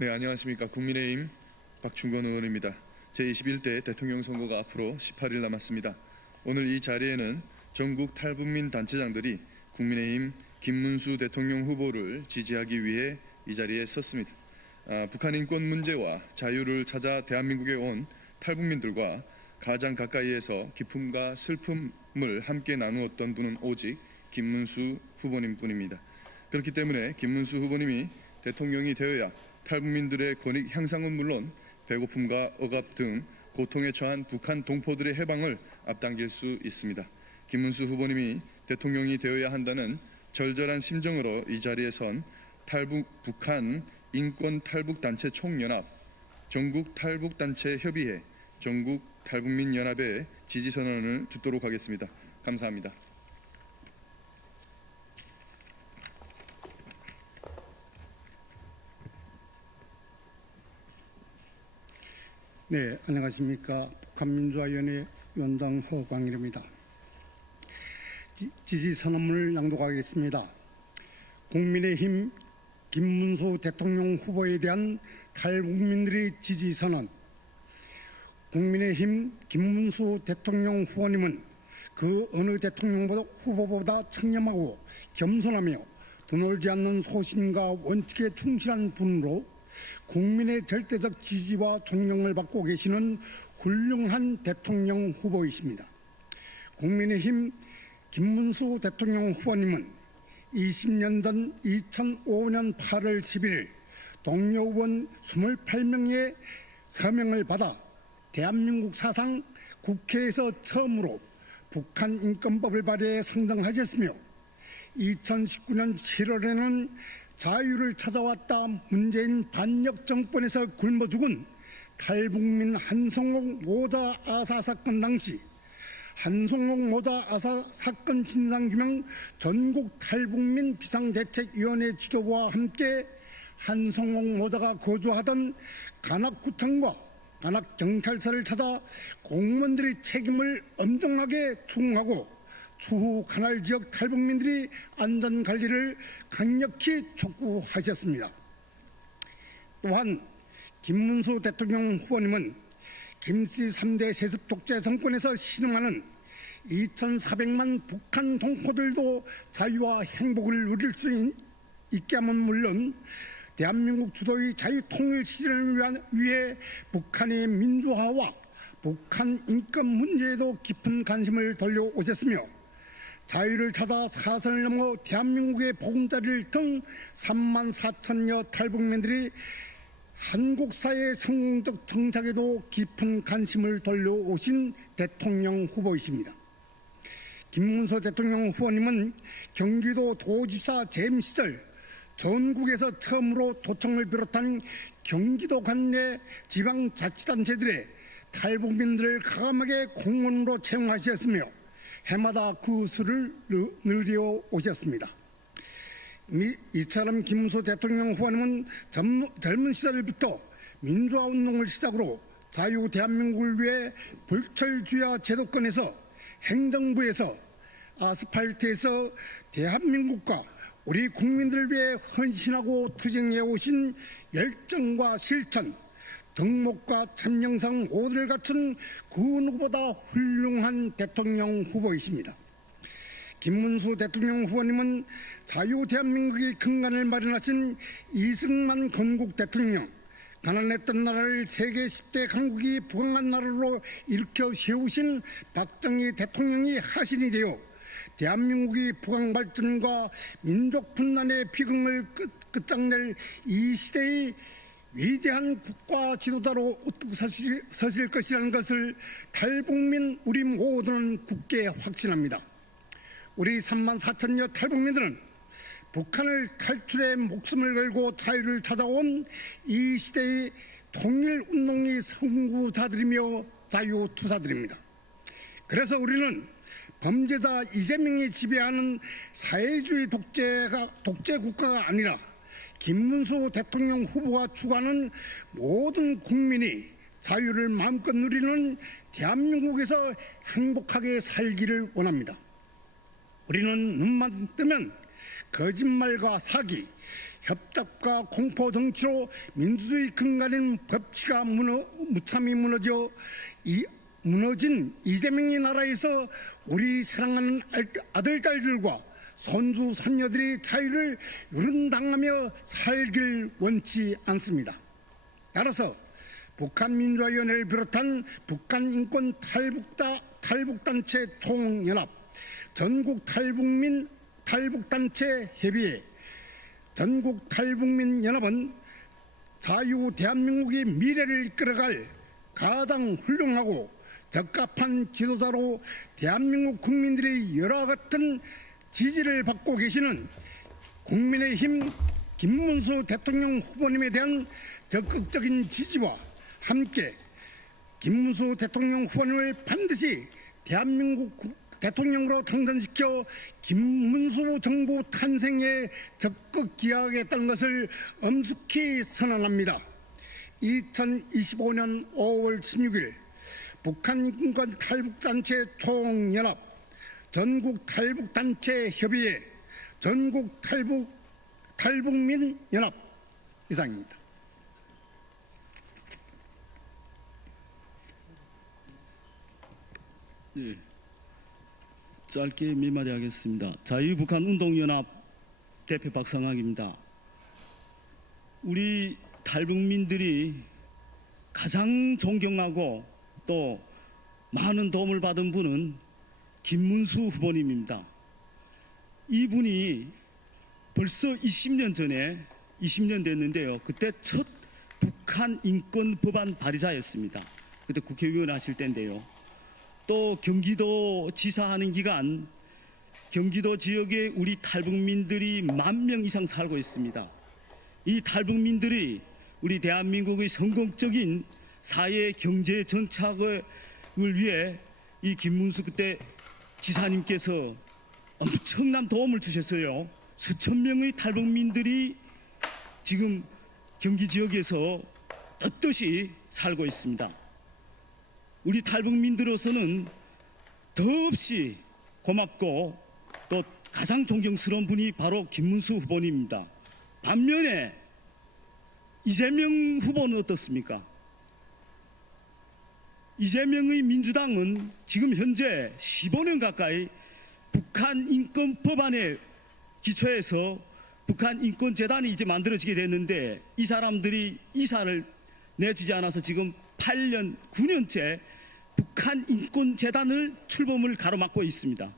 네, 안녕하십니까. 국민의힘 박충건 의원입니다. 제21대 대통령 선거가 앞으로 18일 남았습니다. 오늘 이 자리에는 전국 탈북민 단체장들이 국민의힘 김문수 대통령 후보를 지지하기 위해 이 자리에 섰습니다. 북한 인권 문제와 자유를 찾아 대한민국에 온 탈북민들과 가장 가까이에서 기쁨과 슬픔을 함께 나누었던 분은 오직 김문수 후보님 뿐입니다. 그렇기 때문에 김문수 후보님이 대통령이 되어야 탈북민들의 권익 향상은 물론 배고픔과 억압 등 고통에 처한 북한 동포들의 해방을 앞당길 수 있습니다. 김문수 후보님이 대통령이 되어야 한다는 절절한 심정으로 이 자리에 선 북한 인권 탈북단체 총연합, 전국 탈북단체 협의회, 전국 탈북민연합의 지지선언을 듣도록 하겠습니다. 감사합니다. 네, 안녕하십니까. 북한민주화위원회 위원장 허광일입니다. 지지선언문을 낭독하겠습니다. 국민의힘 김문수 대통령 후보에 대한 탈북민들의 지지선언. 국민의힘 김문수 대통령 후보님은 그 어느 대통령 후보보다 청렴하고 겸손하며 드놀지 않는 소신과 원칙에 충실한 분으로 국민의 절대적 지지와 존경을 받고 계시는 훌륭한 대통령 후보이십니다. 국민의힘 김문수 대통령 후보님은 20년 전 2005년 8월 11일 동료 의원 28명의 서명을 받아 대한민국 사상 국회에서 처음으로 북한 인권법을 발의해 상정하셨으며 2019년 7월에는 자유를 찾아왔다 문재인 반역 정권에서 굶어 죽은 탈북민 한송옥 모자 아사 사건 당시 한송옥 모자 아사 사건 진상규명 전국 탈북민 비상대책위원회 지도부와 함께 한송옥 모자가 거주하던 관악구청과 관악경찰서를 찾아 공무원들의 책임을 엄정하게 추궁하고 추후 관할 지역 탈북민들이 안전관리를 강력히 촉구하셨습니다. 또한 김문수 대통령 후보님은 김씨 3대 세습 독재 정권에서 신음하는 2,400만 북한 동포들도 자유와 행복을 누릴 수 있게 하면 물론 대한민국 주도의 자유통일 실현을 위해 북한의 민주화와 북한 인권 문제에도 깊은 관심을 돌려오셨으며 자유를 찾아 사선을 넘어 대한민국의 보금자리를 튼 3만 4천여 탈북민들이 한국 사회의 성공적 정착에도 깊은 관심을 돌려오신 대통령 후보이십니다. 김문수 대통령 후보님은 경기도 도지사 재임 시절 전국에서 처음으로 도청을 비롯한 경기도 관내 지방자치단체들의 탈북민들을 과감하게 공무원으로 채용하셨으며 해마다 그 수를 늘려 오셨습니다. 이처럼 김문수 대통령 후보님은 젊은 시절부터 민주화운동을 시작으로 자유 대한민국을 위해 불철주야 제도권에서 행정부에서 아스팔트에서 대한민국과 우리 국민들을 위해 헌신하고 투쟁해 오신 열정과 실천, 덕목과 참영상 모두를 갖춘 그 누구보다 훌륭한 대통령 후보이십니다. 김문수 대통령 후보님은 자유 대한민국의 근간을 마련하신 이승만 건국 대통령, 가난했던 나라를 세계 10대 강국이 부강한 나라로 일으켜 세우신 박정희 대통령이 하신이 되어 대한민국이 부강 발전과 민족 분단의 비극을 끝장낼 이 시대의 위대한 국가 지도자로 우뚝 서실 것이라는 것을 탈북민 우리 모두는 굳게 확신합니다. 우리 3만 4천여 탈북민들은 북한을 탈출해 목숨을 걸고 자유를 찾아온 이 시대의 통일운동의 선구자들이며 자유투사들입니다. 그래서 우리는 범죄자 이재명이 지배하는 사회주의 독재 국가가 아니라 김문수 대통령 후보가 추구하는 모든 국민이 자유를 마음껏 누리는 대한민국에서 행복하게 살기를 원합니다. 우리는 눈만 뜨면 거짓말과 사기, 협잡과 공포 정치로 민주주의 근간인 법치가 무참히 무너진 이재명의 나라에서 우리 사랑하는 아들, 딸들과 손주, 손녀들이 자유를 유린당하며 살길 원치 않습니다. 따라서 북한민주화위원회를 비롯한 북한인권 탈북단체 총연합, 전국 탈북단체 협의회, 전국 탈북민연합은 자유 대한민국의 미래를 이끌어갈 가장 훌륭하고 적합한 지도자로 대한민국 국민들의 열화 같은 지지를 받고 계시는 국민의힘 김문수 대통령 후보님에 대한 적극적인 지지와 함께 김문수 대통령 후보님을 반드시 대한민국 대통령으로 당선시켜 김문수 정부 탄생에 적극 기여하겠다는 것을 엄숙히 선언합니다. 2025년 5월 16일 북한인권 탈북단체 총연합, 전국 탈북단체 협의회, 전국 탈북민연합 이상입니다. 네, 짧게 몇 마디 하겠습니다. 자유북한운동연합 대표 박성학입니다. 우리 탈북민들이 가장 존경하고 또 많은 도움을 받은 분은 김문수 후보님입니다. 이분이 벌써 20년 전에 20년 됐는데요. 그때 첫 북한 인권 법안 발의자였습니다. 그때 국회의원 하실 때인데요. 또 경기도 지사하는 기간 경기도 지역에 우리 탈북민들이 10,000명 이상 살고 있습니다. 이 탈북민들이 우리 대한민국의 성공적인 사회 경제 정착을 위해 이 김문수 그때 지사님께서 엄청난 도움을 주셨어요. 수천 명의 탈북민들이 지금 경기 지역에서 떳떳이 살고 있습니다. 우리 탈북민들로서는 더없이 고맙고 또 가장 존경스러운 분이 바로 김문수 후보님입니다. 반면에 이재명 후보는 어떻습니까? 이재명의 민주당은 지금 현재 15년 가까이 북한 인권 법안에 기초해서 북한 인권재단이 이제 만들어지게 됐는데 이 사람들이 이사를 내주지 않아서 지금 8년, 9년째 북한 인권재단을 출범을 가로막고 있습니다.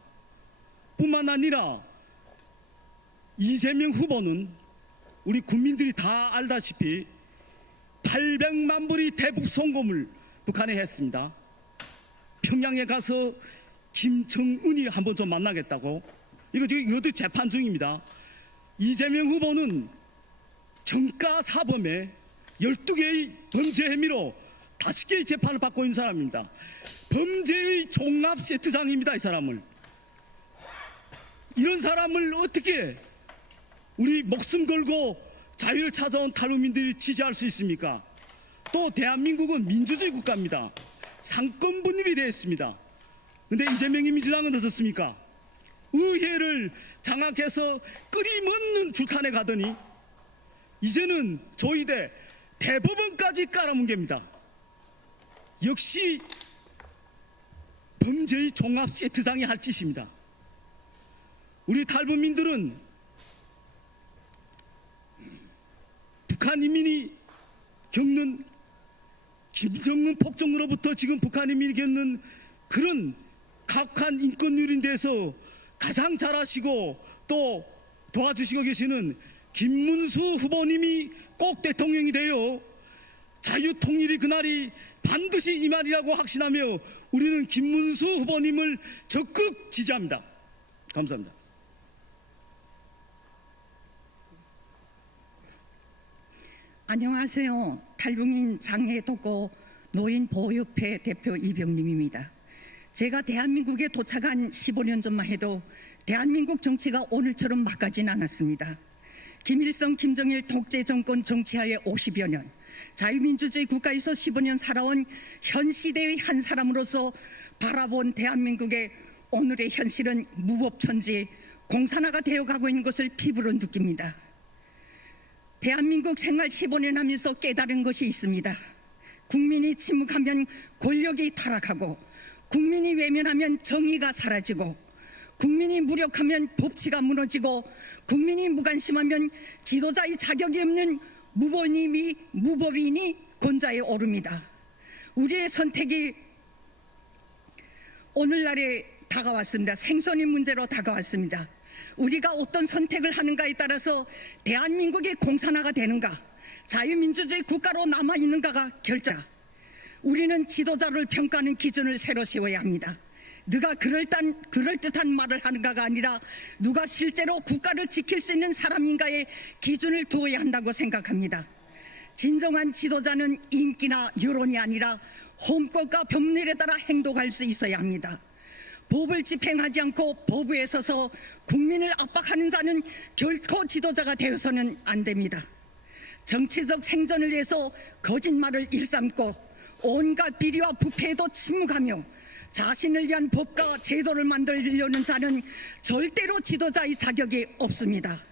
뿐만 아니라 이재명 후보는 우리 국민들이 다 알다시피 800만 불의 대북 송금을 북한에 했습니다. 평양에 가서 김정은이 한번 좀 만나겠다고. 이거 지금 이것도 재판 중입니다. 이재명 후보는 정가사범에 12개의 범죄 혐의로 5개의 재판을 받고 있는 사람입니다. 범죄의 종합 세트장입니다. 이 사람을. 이런 사람을 어떻게 우리 목숨 걸고 자유를 찾아온 탈북민들이 지지할 수 있습니까? 또 대한민국은 민주주의 국가입니다. 상권 분립이 되어 있습니다. 그런데 이재명이 민주당은 어떻습니까? 의회를 장악해서 끊임없는 줄탄에 가더니 이제는 조의대 대법원까지 깔아뭉갭니다. 역시 범죄의 종합 세트장이 할 짓입니다. 우리 탈북민들은 북한 인민이 겪는 김정은 폭정으로부터 지금 북한 인민이 겪는 그런 가혹한 인권유린에 대해서 가장 잘 아시고 또 도와주시고 계시는 김문수 후보님이 꼭 대통령이 되어 자유통일의 그날이 반드시 임하리라고 확신하며 우리는 김문수 후보님을 적극 지지합니다. 감사합니다. 안녕하세요. 탈북민 장애독거 노인보호협회 대표 이병림입니다. 제가 대한민국에 도착한 15년 전만 해도 대한민국 정치가 오늘처럼 막가진 않았습니다. 김일성, 김정일 독재 정권 정치하에 50여 년, 자유민주주의 국가에서 15년 살아온 현 시대의 한 사람으로서 바라본 대한민국의 오늘의 현실은 무법천지, 공산화가 되어가고 있는 것을 피부로 느낍니다. 대한민국 생활 15년 하면서 깨달은 것이 있습니다. 국민이 침묵하면 권력이 타락하고, 국민이 외면하면 정의가 사라지고, 국민이 무력하면 법치가 무너지고, 국민이 무관심하면 지도자의 자격이 없는 무법인이 권좌에 오릅니다. 우리의 선택이 오늘날에 다가왔습니다. 생존의 문제로 다가왔습니다. 우리가 어떤 선택을 하는가에 따라서 대한민국이 공산화가 되는가, 자유민주주의 국가로 남아있는가가 결자. 우리는 지도자를 평가하는 기준을 새로 세워야 합니다. 누가 그럴듯한 말을 하는가가 아니라 누가 실제로 국가를 지킬 수 있는 사람인가의 기준을 두어야 한다고 생각합니다. 진정한 지도자는 인기나 여론이 아니라 헌법과 법률에 따라 행동할 수 있어야 합니다. 법을 집행하지 않고 법위에 서서 국민을 압박하는 자는 결코 지도자가 되어서는 안 됩니다. 정치적 생존을 위해서 거짓말을 일삼고 온갖 비리와 부패에도 침묵하며 자신을 위한 법과 제도를 만들려는 자는 절대로 지도자의 자격이 없습니다.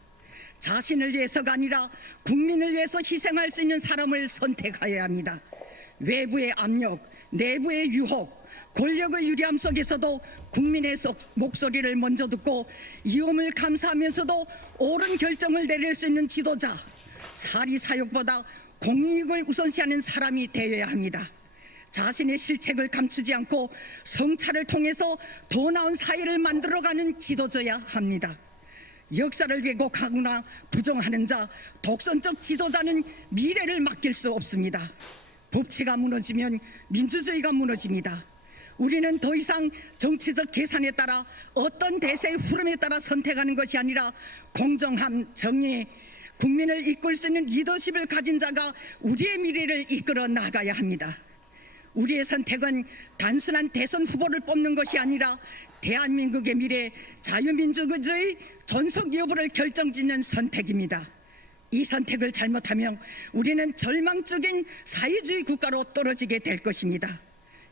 자신을 위해서가 아니라 국민을 위해서 희생할 수 있는 사람을 선택해야 합니다. 외부의 압력, 내부의 유혹, 권력의 유리함 속에서도 국민의 목소리를 먼저 듣고 위험을 감수하면서도 옳은 결정을 내릴 수 있는 지도자, 사리사욕보다 공익을 우선시하는 사람이 되어야 합니다. 자신의 실책을 감추지 않고 성찰을 통해서 더 나은 사회를 만들어가는 지도자야 합니다. 역사를 왜곡하거나 부정하는 자, 독선적 지도자는 미래를 맡길 수 없습니다. 법치가 무너지면 민주주의가 무너집니다. 우리는 더 이상 정치적 계산에 따라 어떤 대세의 흐름에 따라 선택하는 것이 아니라 공정함, 정의, 국민을 이끌 수 있는 리더십을 가진 자가 우리의 미래를 이끌어 나가야 합니다. 우리의 선택은 단순한 대선 후보를 뽑는 것이 아니라 대한민국의 미래, 자유민주주의 존속 여부를 결정짓는 선택입니다. 이 선택을 잘못하면 우리는 절망적인 사회주의 국가로 떨어지게 될 것입니다.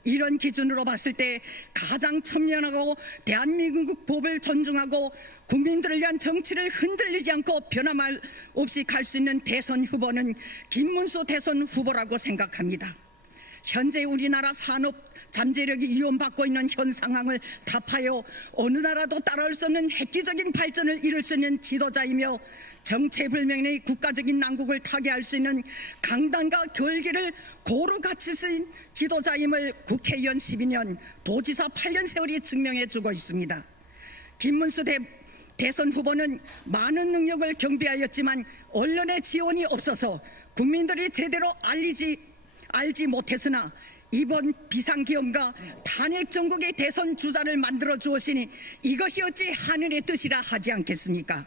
이런 기준으로 봤을 때 가장 천연하고 대한민국 법을 존중하고 국민들을 위한 정치를 흔들리지 않고 변함할 없이 갈 수 있는 대선 후보는 김문수 대선 후보라고 생각합니다. 현재 우리나라 산업 잠재력이 이용받고 있는 현 상황을 타파해 어느 나라도 따라올 수 없는 획기적인 발전을 이룰 수 있는 지도자이며 정체불명의 국가적인 난국을 타개할 수 있는 강단과 결기를 고루 갖출 수 있는 지도자임을 국회의원 12년, 도지사 8년 세월이 증명해주고 있습니다. 김문수 대선 후보는 많은 능력을 경비하였지만 언론의 지원이 없어서 국민들이 제대로 알지 못했으나 이번 비상계엄과 탄핵 전국의 대선 주자를 만들어 주었으니 이것이 어찌 하늘의 뜻이라 하지 않겠습니까?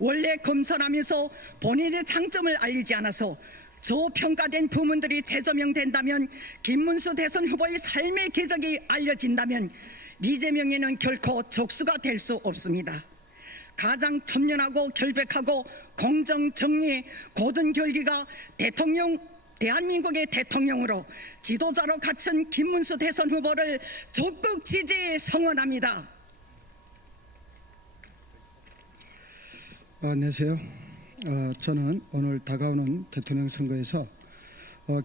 원래 검선하면서 본인의 장점을 알리지 않아서 저평가된 부문들이 재조명된다면, 김문수 대선 후보의 삶의 궤적이 알려진다면 이재명에는 결코 적수가 될 수 없습니다. 가장 천연하고 결백하고 공정, 정의, 고든 결기가 대한민국의 대통령으로 지도자로 갖춘 김문수 대선 후보를 적극 지지 성원합니다. 안녕하세요. 저는 오늘 다가오는 대통령 선거에서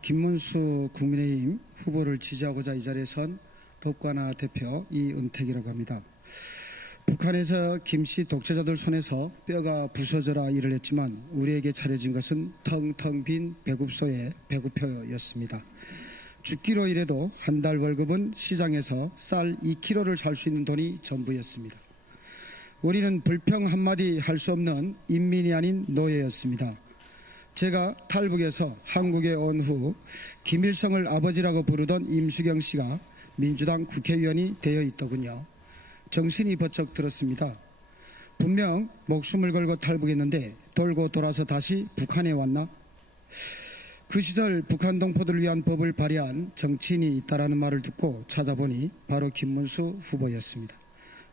김문수 국민의힘 후보를 지지하고자 이 자리에 선 법관화 대표 이은택이라고 합니다. 북한에서 김씨 독재자들 손에서 뼈가 부서져라 일을 했지만 우리에게 차려진 것은 텅텅 빈 배급소의 배급표였습니다. 죽기로 일해도 한 달 월급은 시장에서 쌀 2kg를 살 수 있는 돈이 전부였습니다. 우리는 불평 한마디 할 수 없는 인민이 아닌 노예였습니다. 제가 탈북에서 한국에 온 후 김일성을 아버지라고 부르던 임수경 씨가 민주당 국회의원이 되어 있더군요. 정신이 번쩍 들었습니다. 분명 목숨을 걸고 탈북했는데 돌고 돌아서 다시 북한에 왔나? 그 시절 북한 동포들을 위한 법을 발의한 정치인이 있다라는 말을 듣고 찾아보니 바로 김문수 후보였습니다.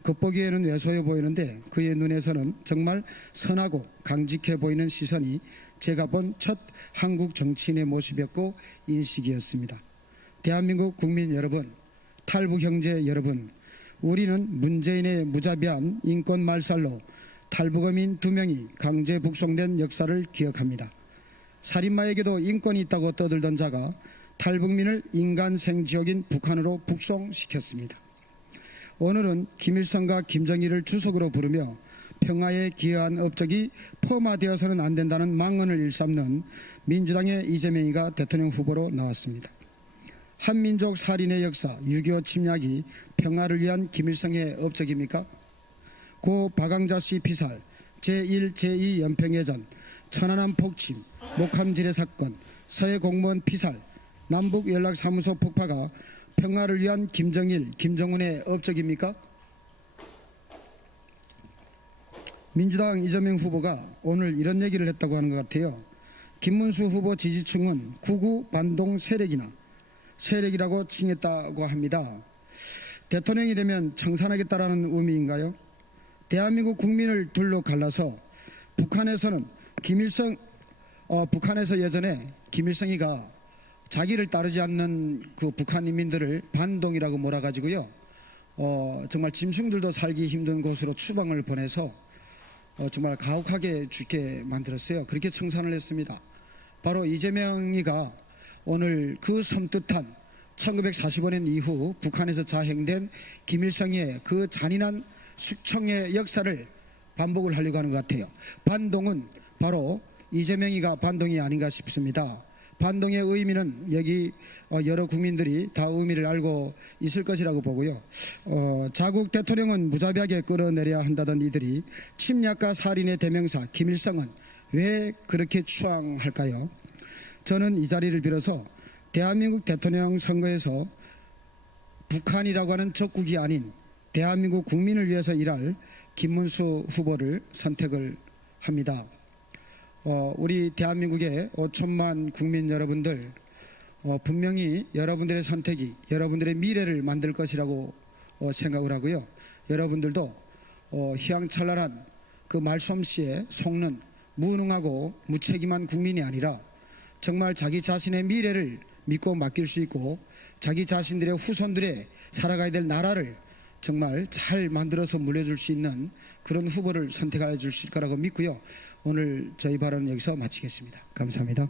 겉보기에는 왜소해 보이는데 그의 눈에서는 정말 선하고 강직해 보이는 시선이 제가 본 첫 한국 정치인의 모습이었고 인식이었습니다. 대한민국 국민 여러분, 탈북 형제 여러분, 우리는 문재인의 무자비한 인권 말살로 탈북어민 2명이 강제 북송된 역사를 기억합니다. 살인마에게도 인권이 있다고 떠들던 자가 탈북민을 인간 생지역인 북한으로 북송시켰습니다. 오늘은 김일성과 김정일을 주석으로 부르며 평화에 기여한 업적이 폄하되어서는 안 된다는 망언을 일삼는 민주당의 이재명이가 대통령 후보로 나왔습니다. 한민족 살인의 역사 6.25 침략이 평화를 위한 김일성의 업적입니까? 고 박광자씨 피살, 제1, 제2 연평해전, 천안함 폭침, 목함지뢰 사건, 서해 공무원 피살, 남북연락사무소 폭파가 평화를 위한 김정일, 김정은의 업적입니까? 민주당 이재명 후보가 오늘 이런 얘기를 했다고 하는 것 같아요. 김문수 후보 지지층은 구구 반동 세력이라고 칭했다고 합니다. 대통령이 되면 청산하겠다라는 의미인가요? 대한민국 국민을 둘로 갈라서 북한에서는 북한에서 예전에 김일성이가 자기를 따르지 않는 그 북한 인민들을 반동이라고 몰아가지고요. 정말 짐승들도 살기 힘든 곳으로 추방을 보내서 정말 가혹하게 죽게 만들었어요. 그렇게 청산을 했습니다. 바로 이재명이가 오늘 그 섬뜩한 1945년 이후 북한에서 자행된 김일성의 그 잔인한 숙청의 역사를 반복을 하려고 하는 것 같아요. 반동은 바로 이재명이가 반동이 아닌가 싶습니다. 반동의 의미는 여기 여러 국민들이 다 의미를 알고 있을 것이라고 보고요. 자국 대통령은 무자비하게 끌어내려야 한다던 이들이 침략과 살인의 대명사 김일성은 왜 그렇게 추앙할까요? 저는 이 자리를 빌어서 대한민국 대통령 선거에서 북한이라고 하는 적국이 아닌 대한민국 국민을 위해서 일할 김문수 후보를 선택을 합니다. 우리 대한민국의 5천만 국민 여러분들 분명히 여러분들의 선택이 여러분들의 미래를 만들 것이라고 생각을 하고요. 여러분들도 휘황찬란한 그 말솜씨에 속는 무능하고 무책임한 국민이 아니라 정말 자기 자신의 미래를 믿고 맡길 수 있고 자기 자신들의 후손들의 살아가야 될 나라를 정말 잘 만들어서 물려줄 수 있는 그런 후보를 선택해 줄 수 있을 거라고 믿고요. 오늘 저희 발언은 여기서 마치겠습니다. 감사합니다.